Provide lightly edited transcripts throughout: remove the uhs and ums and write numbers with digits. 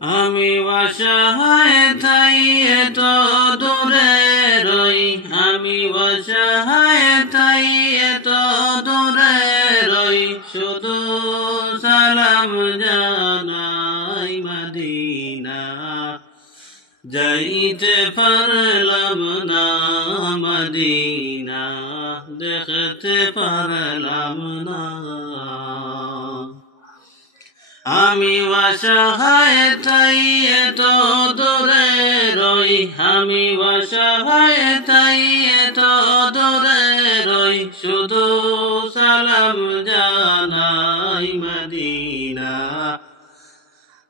আমি অসহায় তাই এত দূরে রই, আমি অসহায় তাই এত দূরে রই, শুধু সালাম জানাই মদিনা। যাইতে পারলাম না মদিনা, দেখতে পারলাম না। আমি অসহায় তাই এত দূরে রই, আমি অসহায় তাই এত দূরে রই, শুধু সালাম জানাই মদিনা।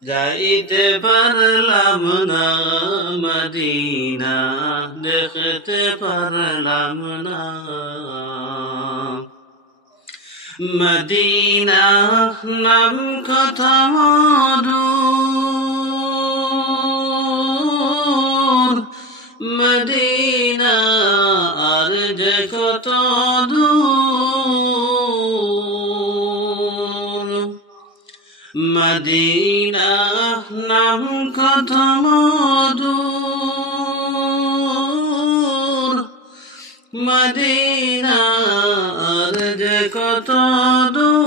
যাইতে পারলাম না মদিনা, দেখতে পারলাম না। মদিনা নাম কত মধুর, মদিনা আর যে কত দূর। মদিনা নাম কত মধুর, মদিনা আর যে কত দূর।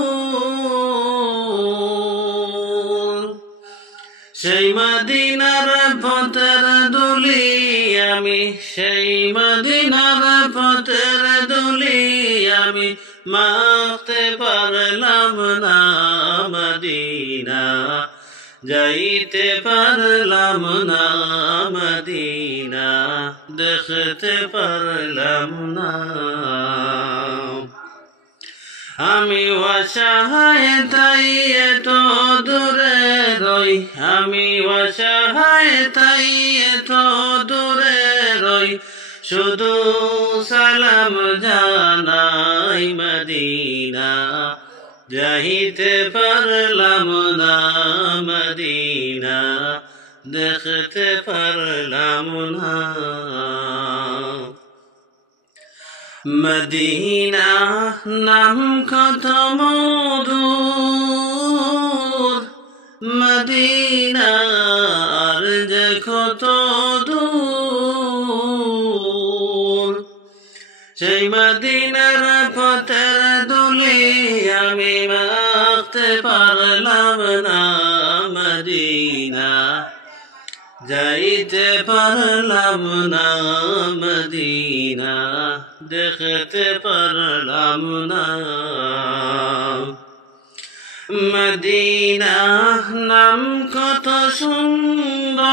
সেই মদিনার পথের দুলি আমি, সেই মদিনার পথের দুলি আমি, মাখতে পারলাম না মদিনা। যাইতে পারলাম না মদিনা, দেখতে পারলাম না। আমি অসহায় তাই এত দূরে রই, আমি অসহায় তাই এত দূরে রই, শুধু সালাম জানাই মদিনা। যাইতে পারলাম না মদিনা, দেখতে পারলাম না। মদিনা নাম কত মধুর, মদিনা আর যে কত দূর। সেই মদিনার পথের দুলি আমি, মাখতে পারলাম না মদিনা। যাইতে পারলাম না মদিনা, দেখতে পারলাম না। মদিনা নাম কত সুন্দর,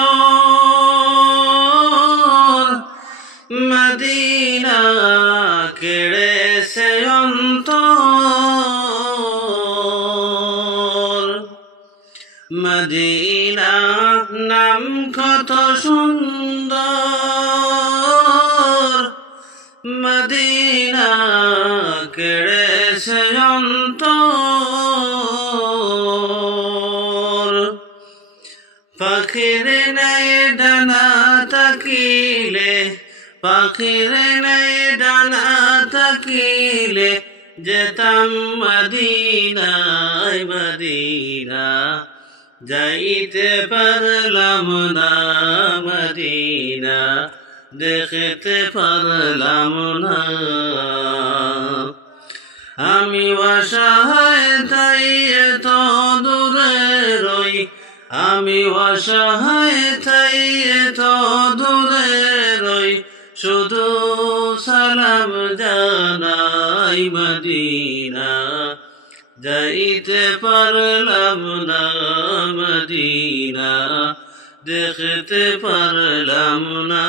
মদিনা কেড়েছে অন্তর। মদিনা নাম কত সুন্দর, মদিনা কেড়েছে অন্তর। পাখির নাই ডানা থাকিলে, পাখির নাই ডানা থাকিলে, যেতাম মদিনায় মদিনা। যাইতে পারলাম না মদিনা, দেখতে পারলাম না। আমি অসহায় তাই এত দূরে রই, আমি অসহায় তাই এত দূরে রই, শুধু সালাম জানাই মদিনা। যাইতে পারলাম না মদিনা, দেখতে পারলাম না।